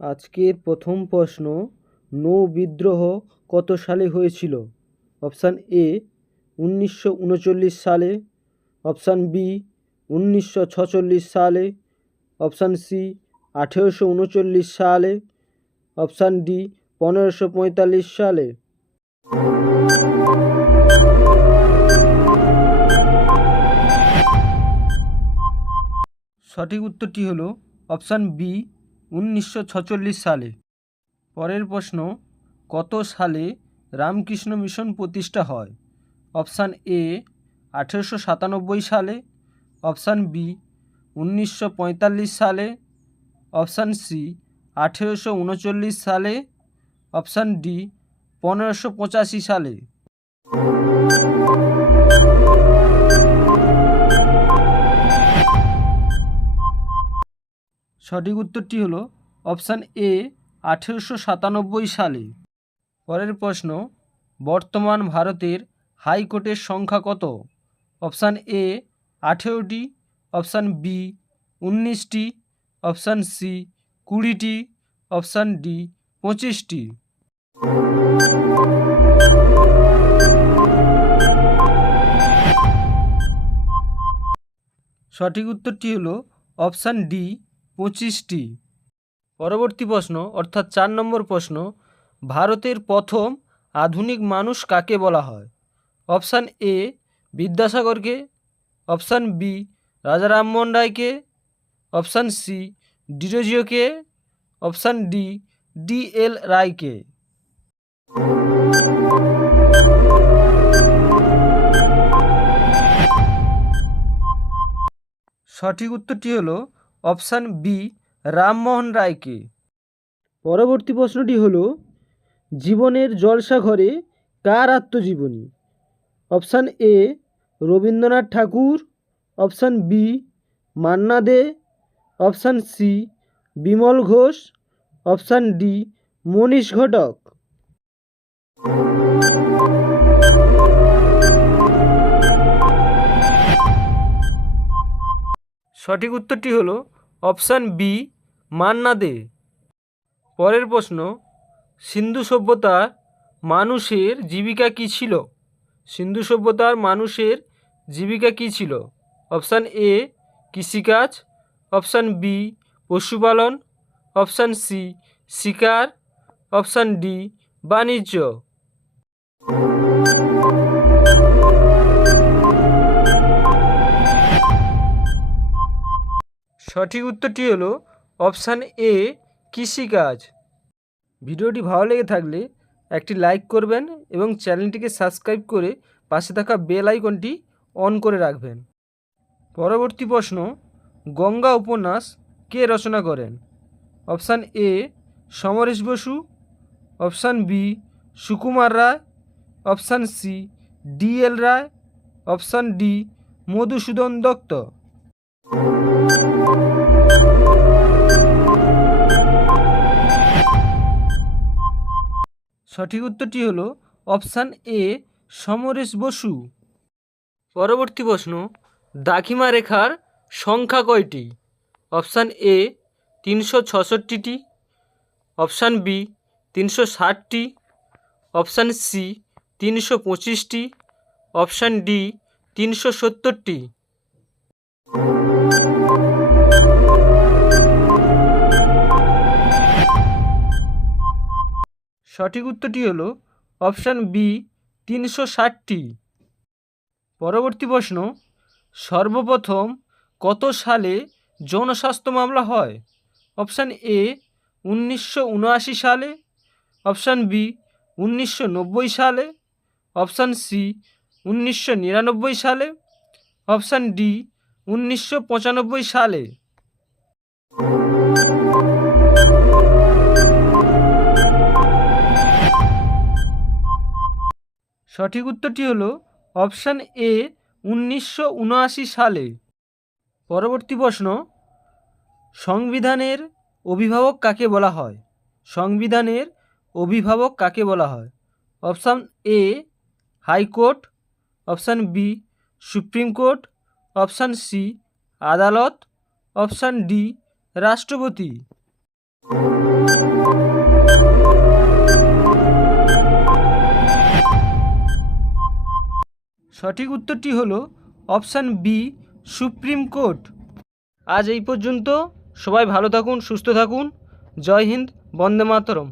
আজকের প্রথম প্রশ্ন, নৌ বিদ্রোহ কত সালে হয়েছিল? অপশান এ 1939 সালে, অপশান বি 1946 সালে, অপশান সি 1839 সালে, অপশান ডি 1545 সালে। সঠিক উত্তরটি হলো অপশান বি 1946 সালে। পরের প্রশ্ন, কত সালে রামকৃষ্ণ মিশন প্রতিষ্ঠা হয়? অপশান এ 1897 সালে, অপশান বি 1945 সালে, অপশান সি 1839 সালে, অপশান ডি 1585 সালে। সঠিক উত্তরটি হলো অপশান এ 1897 সালে। পরের প্রশ্ন, বর্তমান ভারতের হাইকোর্টের সংখ্যা কত? অপশান এ 18টি, অপশান বি 19টি, অপশান সি 20টি, অপশান ডি 25টি। সঠিক উত্তরটি হলো অপশান ডি 25টি। পরবর্তী প্রশ্ন অর্থাৎ 4 নম্বর প্রশ্ন, ভারতের প্রথম আধুনিক মানুষ কাকে বলা হয়? অপশান এ বিদ্যাসাগরকে, অপশান বি রাজা রামমোহন রায়কে, অপশান সি ডিরোজিওকে, অপশান ডি DL রায়কে। সঠিক উত্তরটি হলো অপশান বি রামমোহন রায়কে। পরবর্তী প্রশ্নটি হলো, জীবনের জলসাঘরে কার আত্মজীবনী? Option A Rabindranath Thakur, option B Manna Dey, option C Bimal Ghosh, option D Manish Ghatak. সঠিক উত্তরটি হলো অপশান বি মান্না দে। পরের প্রশ্ন, সিন্ধু সভ্যতার মানুষের জীবিকা কী ছিল? সিন্ধু সভ্যতার মানুষের জীবিকা কী ছিল? অপশান এ কৃষিকাজ, অপশান বি পশুপালন, অপশান সি শিকার, অপশান ডি বাণিজ্য। সঠিক উত্তরটি হলো অপশান এ কৃষিকাজ। ভিডিওটি ভালো লেগে থাকলে একটি লাইক করবেন এবং চ্যানেলটিকে সাবস্ক্রাইব করে পাশে থাকা বেল আইকনটি অন করে রাখবেন। পরবর্তী প্রশ্ন, গঙ্গা উপন্যাস কে রচনা করেন? Option A Samaresh Basu, option B Sukumar Ray, option C DL Ray, option D Madhusudan Dutta. সঠিক উত্তরটি হলো অপশান এ সমরেশ বসু। পরবর্তী প্রশ্ন, দ্রাঘিমা রেখার সংখ্যা কয়টি? অপশান এ 366টি, অপশান বি 360টি, অপশান সি 325টি, অপশান ডি 370টি। সঠিক উত্তরটি হলো অপশান বি 360টি। পরবর্তী প্রশ্ন, সর্বপ্রথম কত সালে যৌনস্বাস্থ্য মামলা হয়? অপশান এ 1979 সালে, অপশান বি 1990 সালে, অপশান সি 1999 সালে, অপশান ডি 1995 সালে। সঠিক উত্তরটি হলো অপশান এ 1979 সালে। পরবর্তী প্রশ্ন, সংবিধানের অভিভাবক কাকে বলা হয়? সংবিধানের অভিভাবক কাকে বলা হয়? Option A high court, option B supreme court, option C আদালত, অপশান ডি রাষ্ট্রপতি। সঠিক উত্তরটি হলো অপশান বি, সুপ্রিম কোর্ট। আজ এই পর্যন্ত। সবাই ভালো থাকুন, সুস্থ থাকুন। জয় হিন্দ, বন্দে মাতরম।